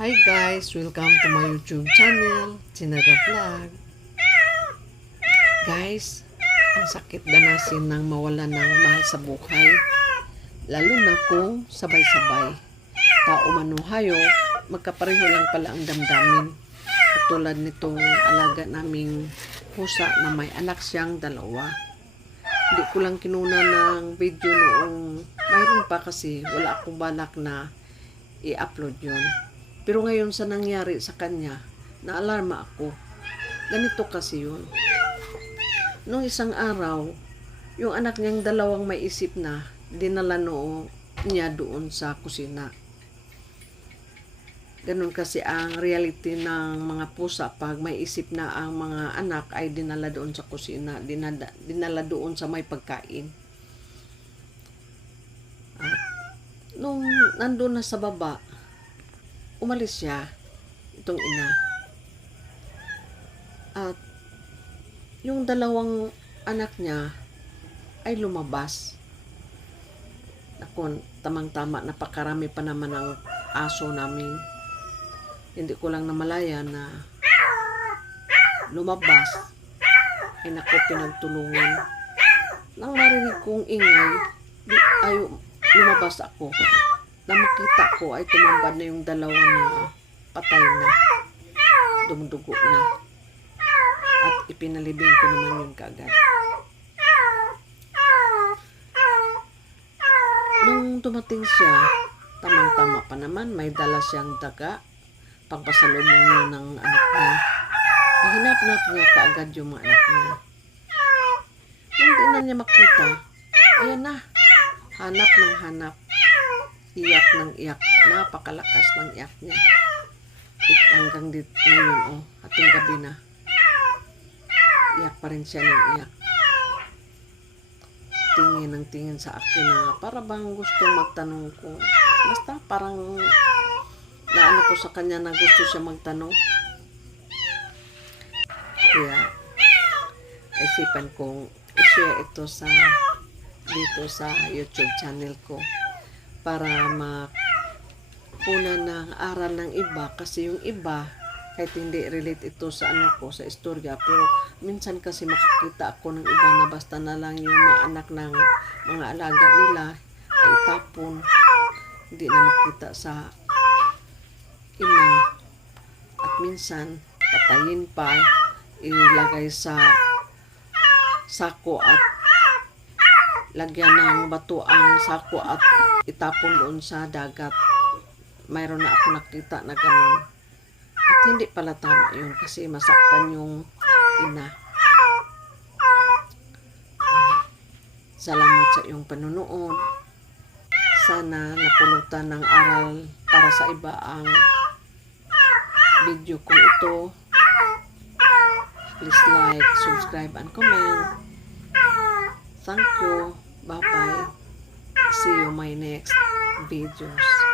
Hi guys, welcome to my YouTube channel, Chinara Vlog. Guys, ang sakit danasin ng mawala ng mahal sa buhay. Lalo na kung sabay-sabay. Tao man o hayo, magkapareho lang pala ang damdamin. Katulad nitong alaga naming pusa na may anak siyang dalawa. Hindi ko lang kinuna ng video noong mayroon pa kasi wala akong balak na i-upload yon. Pero ngayon sa nangyari sa kanya, naalarma ako. Ganito kasi yun. Nung isang araw, yung anak niyang dalawang may isip na, dinala noo niya doon sa kusina. Ganun kasi ang reality ng mga pusa pag may isip na ang mga anak ay dinala doon sa kusina, dinada, dinala doon sa may pagkain. At nung nandun na sa baba, umalis siya, itong ina. At yung dalawang anak niya ay lumabas. Ako, tamang-tama, napakarami pa naman ang aso namin. Hindi ko lang namalaya na lumabas. Ay naku, pinagtulungan. Nang marinig kong ingay, ay lumabas ako. Na makita ko ay tumambad na yung dalawa na patay na. Dumudugo na. At ipinalibing ko naman yun kaagad. Nung dumating siya, tamang-tama pa naman, may dala siyang daga, pagpasalubong niya ng anak niya. Hinap-nap niya kaagad yung mga anak niya. Nung di na niya makita, ayan na, hanap ng hanap, iyak ng iyak, napakalakas ng iyak niya. It, hanggang dito ngayon, oh, ating gabi na. Iyak pa rin siya ng iyak tingin ng tingin sa akin na para bang gusto magtanong ko. Basta parang naano ko sa kanya na gusto siya magtanong. Kaya, isipan kong i-share ito sa dito sa YouTube channel ko para makuna ng aral ng iba. Kasi yung iba kahit hindi relate ito sa ano ko sa istorya pero minsan kasi makikita ako ng iba na basta na lang yung mga anak ng mga alaga nila ay tapon. Hindi na makita sa ina. At minsan patayin pa ilagay sa sako at lagyan ng bato ang sako at itapon doon sa dagat mayroon na ako nakita na gano'n at hindi pala tama yun kasi masaktan yung ina. Salamat sa iyong panunood. Sana napulutan ng aral para sa iba ang video kong ito. Please like, subscribe, and comment. Thank you. Bye-bye. See you my next videos.